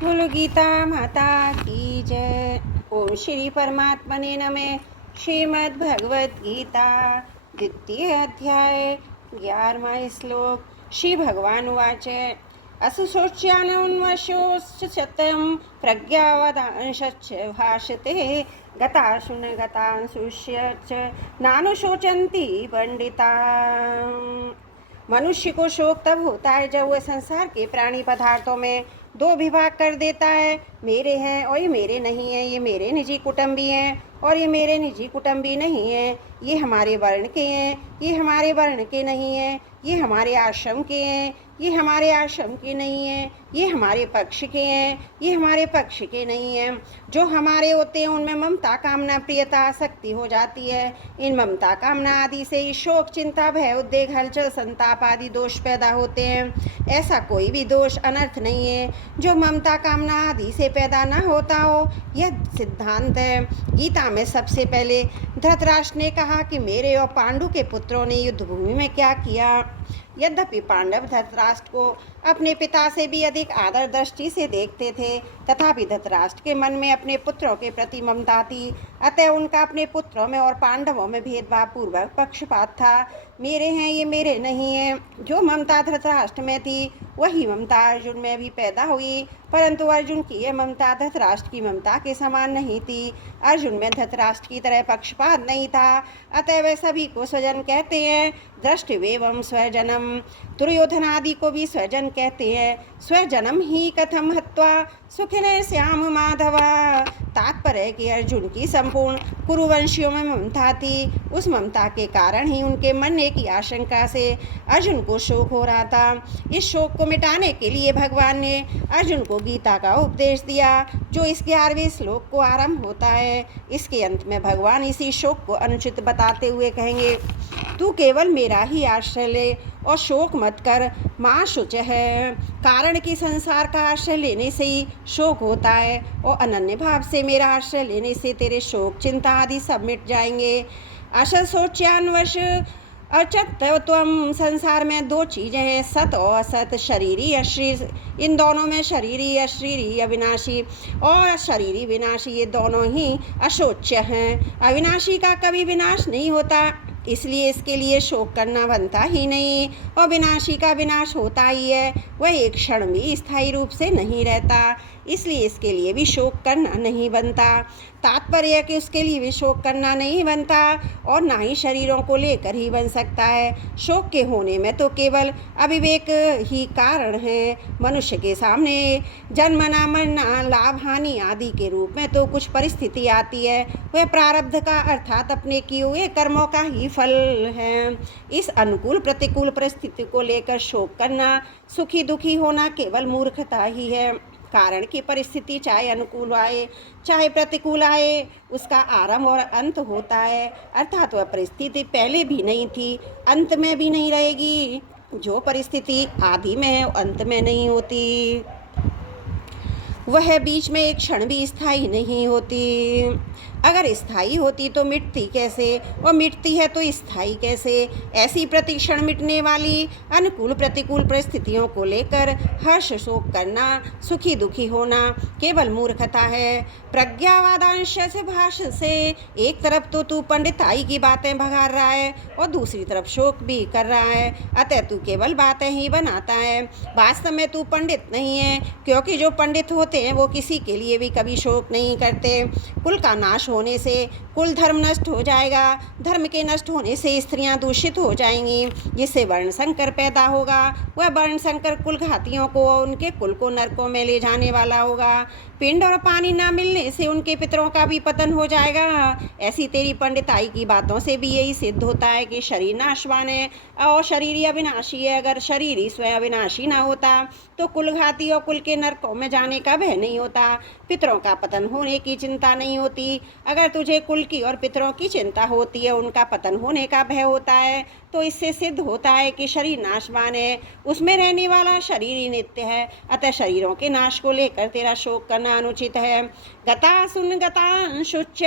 बोलो गीता माता की जय। ओम श्री परमात्मने नमः। श्रीमद् भगवत गीता द्वितीय अध्याय 11वां श्लोक। श्री भगवान उवाच असुशोच्यानन्वशोशतं प्रज्ञावदांश्च भाषते गताशुन गतांशुष्य च नानुशोचन्ति पंडिता। मनुष्य को शोक तब होता है जब वह संसार के प्राणी पदार्थों में दो विभाग कर देता है, मेरे हैं और ये मेरे नहीं हैं, ये मेरे निजी कुटुंबी हैं और ये मेरे निजी कुटुंबी नहीं हैं, ये हमारे वर्ण के हैं, ये हमारे वर्ण के नहीं हैं, ये हमारे आश्रम के हैं, ये हमारे आश्रम के नहीं हैं, ये हमारे पक्ष के हैं, ये हमारे पक्ष के नहीं हैं। जो हमारे होते हैं उनमें ममता कामना प्रियता आसक्ति हो जाती है। इन ममता कामना आदि से ही शोक चिंता भय उद्वेग हलचल संताप आदि दोष पैदा होते हैं। ऐसा कोई भी दोष अनर्थ नहीं है जो ममता कामना आदि से पैदा न होता हो, यह सिद्धांत है। गीता में सबसे पहले धृतराष्ट्र ने कहा कि मेरे और पांडु के पुत्रों ने युद्ध भूमि में क्या किया। यद्यपि पांडव धृतराष्ट्र को अपने पिता से भी अधिक आदर दृष्टि से देखते थे, तथापि धृतराष्ट्र के मन में अपने पुत्रों के प्रति ममता थी। अतः उनका अपने पुत्रों में और पांडवों में भेदभाव पूर्वक पक्षपात था। मेरे हैं ये मेरे नहीं हैं। जो ममता धृतराष्ट्र में थी वही ममता अर्जुन में भी पैदा हुई, परंतु अर्जुन की यह ममता धृतराष्ट्र की ममता के समान नहीं थी। अर्जुन में धृतराष्ट्र की तरह पक्षपात नहीं था, अतः वे सभी को स्वजन कहते हैं। दृष्टिवेवं स्वजनम, दुर्योधन आदि को भी स्वजन कहते हैं। स्वजनम ही कथम हत्वा सुखिने श्याम माधवा। तात्पर्य कि अर्जुन की संपूर्ण कुरुवंशियों में ममता थी। उस ममता के कारण ही उनके मरने की आशंका से अर्जुन को शोक हो रहा था। इस शोक को मिटाने के लिए भगवान ने अर्जुन को गीता का उपदेश दिया, जो इस 11वें श्लोक को आरंभ होता है। इसके अंत में भगवान इसी शोक को अनुचित बताते हुए कहेंगे, तू केवल मेरा ही आश्रय ले और शोक मत कर। माँ शुच है, कारण कि संसार का आश्रय लेने से ही शोक होता है और अनन्य भाव से मेरा आश्रय लेने से तेरे शोक चिंता आदि सब मिट जाएंगे। असत तुम संसार में दो चीज़ें हैं, सत और असत, शरीरी अशरीर। इन दोनों में शरीरी अशरीरी अविनाशी और शरीरी विनाशी ये दोनों ही अशोच्य हैं। अविनाशी का कभी विनाश नहीं होता, इसलिए इसके लिए शोक करना बनता ही नहीं, और विनाशी का विनाश होता ही है, वह एक क्षण भी स्थायी रूप से नहीं रहता, इसलिए इसके लिए भी शोक करना नहीं बनता। तात्पर्य है कि उसके लिए भी शोक करना नहीं बनता और ना ही शरीरों को लेकर ही बन सकता है। शोक के होने में तो केवल अविवेक ही कारण है। मनुष्य के सामने जन्मना मरना लाभ हानि आदि के रूप में तो कुछ परिस्थिति आती है, वह प्रारब्ध का अर्थात अपने किए हुए कर्मों का ही फल है। इस अनुकूल प्रतिकूल परिस्थिति को लेकर शोक करना, सुखी दुखी होना केवल मूर्खता ही है। कारण की परिस्थिति चाहे अनुकूल आए चाहे प्रतिकूल आए, उसका आरंभ और अंत होता है, अर्थात वह परिस्थिति पहले भी नहीं थी, अंत में भी नहीं रहेगी। जो परिस्थिति आदि में है अंत में नहीं होती, वह बीच में एक क्षण भी स्थायी नहीं होती। अगर स्थायी होती तो मिटती कैसे, और मिटती है तो स्थायी कैसे। ऐसी प्रतिक्षण मिटने वाली अनुकूल प्रतिकूल परिस्थितियों को लेकर हर्ष शोक करना, सुखी दुखी होना केवल मूर्खता है। प्रज्ञावादांश से भाष्य से एक तरफ तो तू पंडिताई की बातें भगा रहा है और दूसरी तरफ शोक भी कर रहा है, अतः तू केवल बातें ही बनाता है। वास्तव में तू पंडित नहीं है, क्योंकि जो पंडित होते हैं वो किसी के लिए भी कभी शोक नहीं करते। कुल का नाश होने से कुल धर्म नष्ट हो जाएगा, धर्म के नष्ट होने से स्त्रियां दूषित हो जाएंगी, जिससे वर्ण संकर पैदा होगा। वह वर्ण संकर कुल घातियों को और उनके कुल को नरकों में ले जाने वाला होगा। पिंड और पानी ना मिलने से उनके पितरों का भी पतन हो जाएगा। ऐसी तेरी पंडिताई की बातों से भी यही सिद्ध होता है कि शरीर नाशवान है और शरीर अविनाशी है। अगर शरीर ही स्वयं अविनाशी ना होता तो कुलघाती और कुल के नरकों में जाने का भय नहीं होता, पितरों का पतन होने की चिंता नहीं होती। अगर तुझे कुल की और पितरों की चिंता होती है, उनका पतन होने का भय होता है, तो इससे सिद्ध होता है कि शरीर नाशवान है, उसमें रहने वाला शरीर ही नित्य है। अतः शरीरों के नाश को लेकर तेरा शोक करना अनुचित है। गता सुन गतांशुच,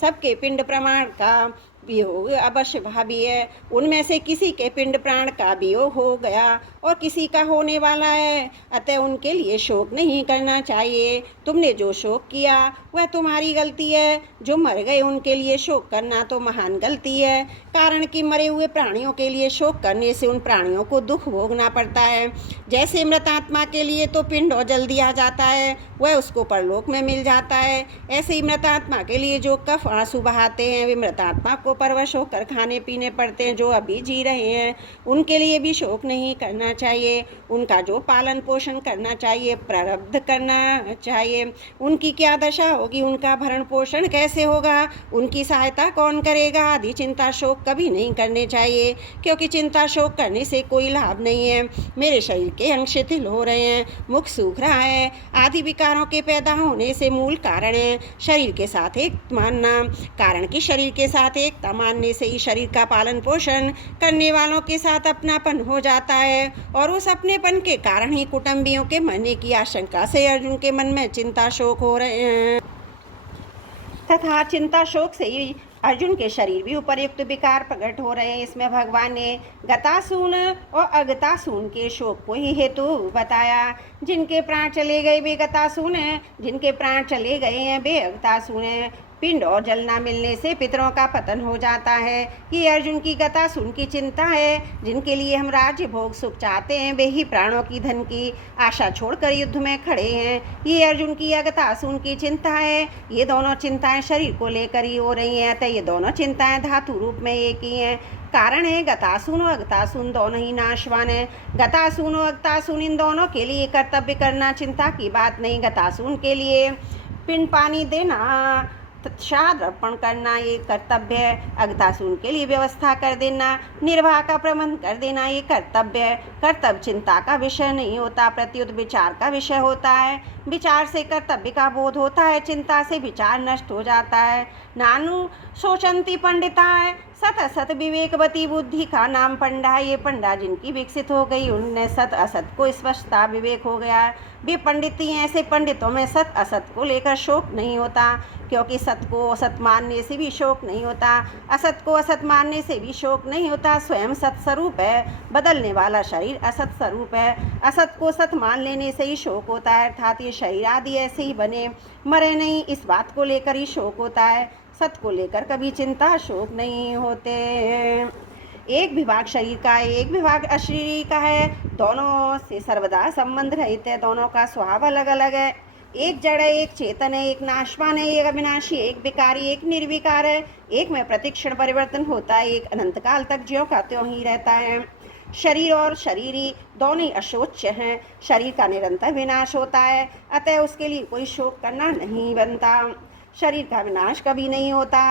सबके पिंड प्रमाण का वियोग अवश्य भावी है। उनमें से किसी के पिंड प्राण का वियोग हो गया और किसी का होने वाला है, अतः उनके लिए शोक नहीं करना चाहिए। तुमने जो शोक किया वह तुम्हारी गलती है। जो मर गए उनके लिए शोक करना तो महान गलती है, कारण कि मरे हुए प्राणियों के लिए शोक करने से उन प्राणियों को दुख भोगना पड़ता है। जैसे मृत आत्मा के लिए तो पिंड और जल दिया जाता है, वह उसको परलोक में मिल जाता है, ऐसे ही मृत आत्मा के लिए जो कफ आंसू बहाते हैं वे मृत आत्मा को परवश होकर खाने पीने पड़ते हैं। जो अभी जी रहे हैं उनके लिए भी शोक नहीं करना चाहिए। उनका जो पालन पोषण करना चाहिए, प्रारब्ध करना चाहिए। उनकी क्या दशा होगी, उनका भरण पोषण कैसे होगा, उनकी सहायता कौन करेगा आदि चिंता शोक कभी नहीं करने चाहिए, क्योंकि चिंता शोक करने से कोई लाभ नहीं है। मेरे शरीर के अंग शिथिल हो रहे हैं, मुख सूख रहा है आदि विकारों के पैदा होने से मूल कारण है शरीर के साथ एक मानना। कारण कि शरीर के साथ एकता मानने से ही शरीर का पालन पोषण करने वालों के साथ अपनापन हो जाता है, और उस अपनेपन के कारण ही कुटुंबियों के मरने की आशंका से अर्जुन के मन में चिंता शोक हो रहे हैं, तथा चिंता शोक से ही अर्जुन के शरीर भी उपर्युक्त विकार प्रकट हो रहे हैं। इसमें भगवान ने गतासून और अगतासून के शोक को ही हेतु बताया। जिनके प्राण चले गए वे गतासून हैं, जिनके प्राण चले गए हैं वे अगतासून हैं। पिंड और जल ना मिलने से पितरों का पतन हो जाता है, ये अर्जुन की गतासून की चिंता है। जिनके लिए हम राज्य भोग सुख चाहते हैं वे ही प्राणों की धन की आशा छोड़कर युद्ध में खड़े हैं, ये अर्जुन की अगतासून की चिंता है। ये दोनों चिंताएं शरीर को लेकर ही हो रही हैं, तो ये दोनों चिंताएं धातु रूप में एक ही हैं। कारण है गतासून और अगतासून दोनों ही नाशवान है। गतासून और अगतासून इन दोनों के लिए कर्तव्य करना चिंता की बात नहीं। गतासून के लिए पिंड पानी देना, श्राद्ध अर्पण करना ये कर्तव्य है। अगतासून के लिए व्यवस्था कर देना, निर्वाह का प्रबंध कर देना ये कर्तव्य है। कर्तव्य चिंता का विषय नहीं होता, प्रत्युत विचार का विषय होता है। विचार से कर्तव्य का बोध होता है, चिंता से विचार नष्ट हो जाता है। नानु शोचंती पंडिता है, सत असत विवेकवती बुद्धि का नाम पंडा। ये पंडा जिनकी विकसित हो गई उनने सत असत को स्पष्टता विवेक हो गया। वे पंडित ही ऐसे पंडितों में सत असत को लेकर शोक नहीं होता, क्योंकि सत को असत मानने से भी शोक नहीं होता, असत को असत मानने से भी शोक नहीं होता। स्वयं सत स्वरूप है, बदलने वाला शरीर असत स्वरूप है। असत को सत मान लेने से ही शोक होता है, अर्थात ये शरीर आदि ऐसे ही बने मरे नहीं, इस बात को लेकर ही शोक होता है। सत को लेकर कभी चिंता शोक नहीं होते। एक विभाग शरीर का है, एक विभाग अशरीरी का है, दोनों से सर्वदा संबंध रहित है। दोनों का स्वभाव अलग अलग है। एक जड़ है, एक चेतन है, एक नाशवान है, एक अविनाशी, एक विकारी, एक निर्विकार है। एक में प्रतिक्षण परिवर्तन होता है, एक अनंत काल तक ज्यों का त्यों ही रहता है। शरीर और शरीरी दोनों ही अशोच्य हैं। शरीर का निरंतर विनाश होता है, अतः उसके लिए कोई शोक करना नहीं बनता। शरीर का विनाश कभी नहीं होता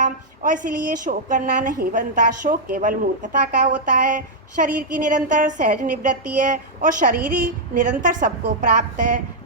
और इसलिए शोक करना नहीं बनता। शोक केवल मूर्खता का होता है। शरीर की निरंतर सहज निवृत्ति है और शरीर ही निरंतर सबको प्राप्त है।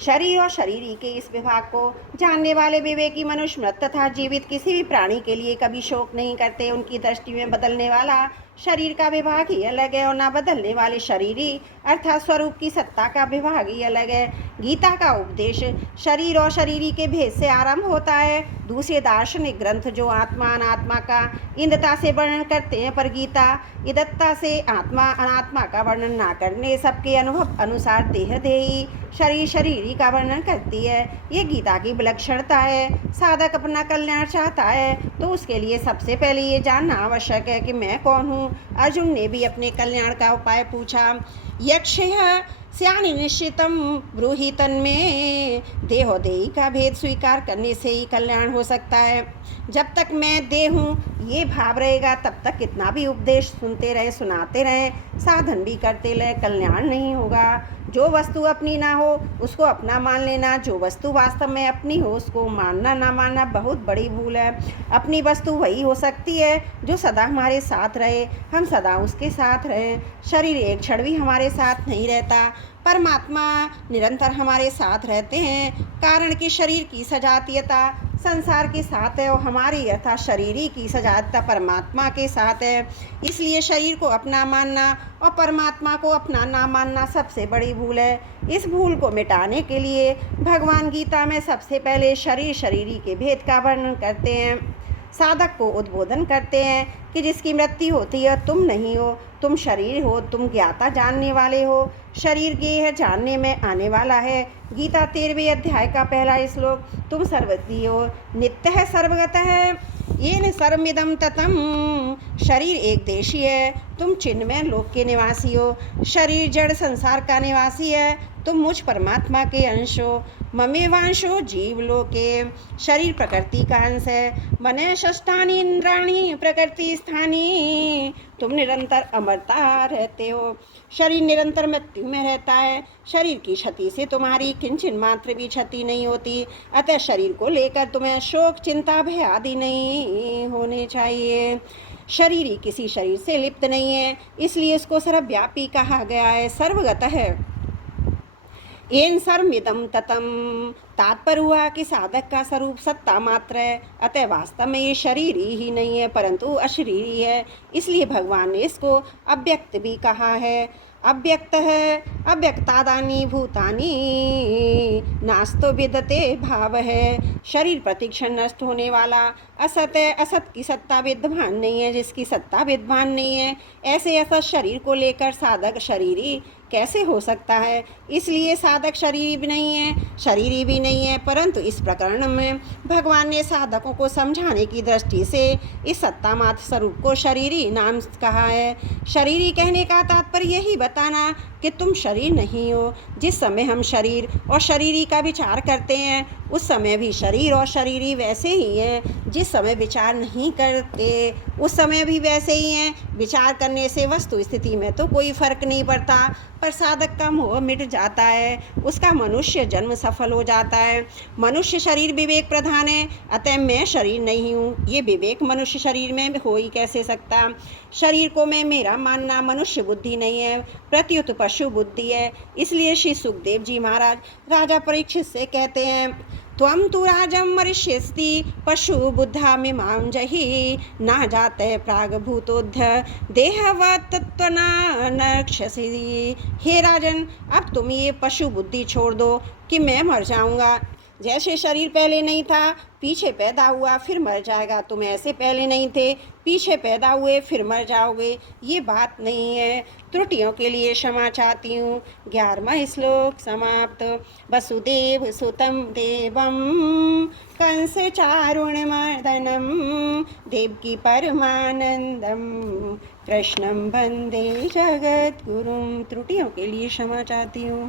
शरीर और शरीरी के इस विभाग को जानने वाले विवेकी मनुष्य मृत तथा जीवित किसी भी प्राणी के लिए कभी शोक नहीं करते। उनकी दृष्टि में बदलने वाला शरीर का विभाग ही अलग है और ना बदलने वाले शरीरी अर्थात स्वरूप की सत्ता का विभाग ही अलग है। गीता का उपदेश शरीर और शरीरी के भेद से आरंभ होता है। दूसरे दार्शनिक ग्रंथ जो आत्मा अनात्मा का इंदता से वर्णन करते हैं, पर गीता इदत्ता से आत्मा अनात्मा का वर्णन ना करने सबके अनुभव अनुसार देहदेही शरीर शरीरी का वर्णन करती है। ये गीता की विलक्षणता है। साधक अपना कल्याण चाहता है तो उसके लिए सबसे पहले ये जानना आवश्यक है कि मैं कौन हूँ। अर्जुन ने भी अपने कल्याण का उपाय पूछा। यक्षय स्यानि निश्चितम ब्रूहि तन्मे। देहोदेही का भेद स्वीकार करने से ही कल्याण हो सकता है। जब तक मैं देह हूँ ये भाव रहेगा तब तक कितना भी उपदेश सुनते रहे, सुनाते रहें, साधन भी करते रहे, कल्याण नहीं होगा। जो वस्तु अपनी ना हो उसको अपना मान लेना, जो वस्तु वास्तव में अपनी हो उसको मानना ना मानना बहुत बड़ी भूल है। अपनी वस्तु वही हो सकती है जो सदा हमारे साथ रहे, हम सदा उसके साथ रहें। शरीर एक क्षण भी हमारे साथ नहीं रहता, परमात्मा निरंतर हमारे साथ रहते हैं। कारण कि शरीर की सजातीयता संसार के साथ है और हमारी अर्थात शरीरी की सजातीयता परमात्मा के साथ है। इसलिए शरीर को अपना मानना और परमात्मा को अपना ना मानना सबसे बड़ी भूल है। इस भूल को मिटाने के लिए भगवान गीता में सबसे पहले शरीर शरीरी के भेद का वर्णन करते हैं। साधक को उद्बोधन करते हैं कि जिसकी मृत्यु होती है तुम नहीं हो, तुम शरीर हो, तुम ज्ञाता जानने वाले हो। शरीर ज्ञेय है, जानने में आने वाला है। गीता 13वें अध्याय का पहला श्लोक। तुम सर्वज्ञ हो, नित्य है, सर्वगत है, येन सर्वमिदं ततं। शरीर एक देशी है, तुम चिन्मय लोक के निवासी हो। शरीर जड़ संसार का निवासी है, तुम मुझ परमात्मा के अंश हो। ममेवांशो जीवलोके। शरीर प्रकृति का अंश है। मने षष्ठानि इंद्राणि प्रकृति स्थानी। तुम निरंतर अमरता रहते हो। शरीर निरंतर मृत्यु में रहता है। शरीर की क्षति से तुम्हारी किंचन मात्र भी क्षति नहीं होती। अतः शरीर को लेकर तुम्हें शोक, चिंता, भय आदि नहीं होने चाहिए। शरीर ही किसी शरीर से लिप्त नहीं है, इसलिए इसको सर्वव्यापी कहा गया है, सर्वगत है। येन सर्वमिदं ततं। तात्पर्य हुआ कि साधक का स्वरूप सत्ता मात्र है, अतः वास्तव में ये शरीर ही नहीं है परंतु अशरीरी है। इसलिए भगवान ने इसको अव्यक्त भी कहा है। अव्यक्त है, अव्यक्तादानी भूतानी नास्तो विदते भाव है। शरीर प्रतिक्षण नष्ट होने वाला असत है। असत की सत्ता विद्यमान नहीं है, जिसकी सत्ता विद्यमान नहीं है, ऐसे असत शरीर को लेकर साधक शरीरी कैसे हो सकता है। इसलिए साधक शरीरी भी नहीं है, शरीरी भी नहीं है, परंतु इस प्रकरण में भगवान ने साधकों को समझाने की दृष्टि से इस सत्ता मात्र स्वरूप को शरीरी नाम कहा है। शरीरी कहने का तात्पर्य यही बताना कि तुम शरीर नहीं हो। जिस समय हम शरीर और शरीरी का विचार करते हैं उस समय भी शरीर और शरीरी वैसे ही हैं। जिस समय विचार नहीं करते उस समय भी वैसे ही हैं। विचार करने से वस्तु स्थिति में तो कोई फर्क नहीं पड़ता, पर साधक का मोह मिट जाता है, उसका मनुष्य जन्म सफल हो जाता है। मनुष्य शरीर विवेक प्रधान है, अतः मैं शरीर नहीं हूँ, ये विवेक मनुष्य शरीर में हो ही कैसे सकता। शरीर को मैं मेरा मानना मनुष्य बुद्धि नहीं है, प्रत्युत पशु बुद्धि है। इसलिए श्री सुखदेव जी महाराज राजा परीक्षित से कहते हैं, त्वं तु राजं मरिष्यसि पशु बुद्धा मिमां जहि न जाते प्रागभूतोध्य देहवत् तत्त्वनानक्षसि। हे राजन, अब तुम ये पशु बुद्धि छोड़ दो कि मैं मर जाऊंगा। जैसे शरीर पहले नहीं था, पीछे पैदा हुआ फिर मर जाएगा, तुम ऐसे पहले नहीं थे, पीछे पैदा हुए फिर मर जाओगे, ये बात नहीं है। त्रुटियों के लिए क्षमा चाहती हूँ। 11वां श्लोक समाप्त। वसुदेव सुतं देवं कंस चारुणमर्दनं देवकी परमानंदम कृष्णं वंदे जगद्गुरुं। त्रुटियों के लिए क्षमा चाहती हूँ।